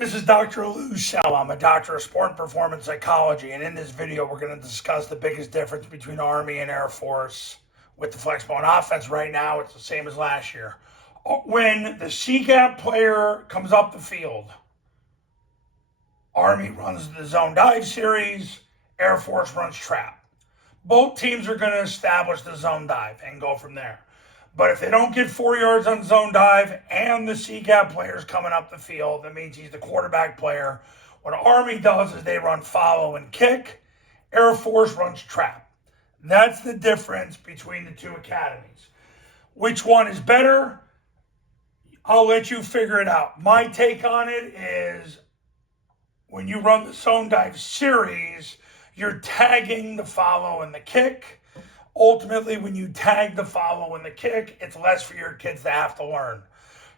This is Dr. Lou Cella. I'm a doctor of sport and performance psychology, and in this video, we're going to discuss the biggest difference between Army and Air Force with the Flexbone offense. Right now, it's the same as last year. When the C-gap player comes up the field, Army runs the zone dive series, Air Force runs trap. Both teams are going to establish the zone dive and go from there. But if they don't get 4 yards on zone dive and the C-gap player is coming up the field, that means he's the quarterback player. What Army does is they run follow and kick. Air Force runs trap. That's the difference between the two academies. Which one is better? I'll let you figure it out. My take on it is when you run the zone dive series, you're tagging the follow and the kick. Ultimately, when you tag the follow and the kick, it's less for your kids to have to learn.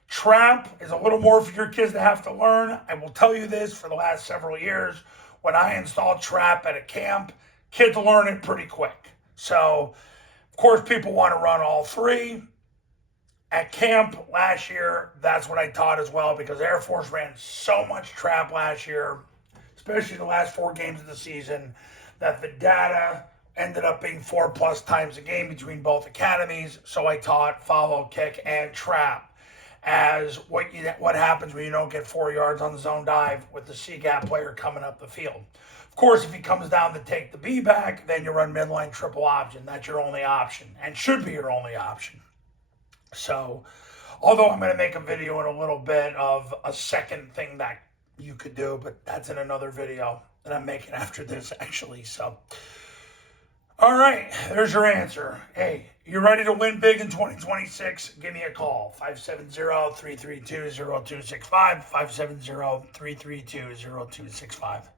Trap is a little more for your kids to have to learn. I will tell you this, for the last several years, when I installed trap at a camp, kids learn it pretty quick. So, of course, people want to run all three. At camp last year, that's what I taught as well, because Air Force ran so much trap last year, especially the last 4 games of the season, that the data ended up being 4+ times a game between both academies. So I taught follow, kick, and trap as what happens when you don't get 4 yards on the zone dive with the C-gap player coming up the field. Of course, if he comes down to take the B back, then you run midline triple option. That's your only option and should be your only option. So, although I'm going to make a video in a little bit of a second thing that you could do, but that's in another video that I'm making after this, actually. So, all right, there's your answer. Hey, you ready to win big in 2026? Give me a call, 570-332-0265, 570-332-0265.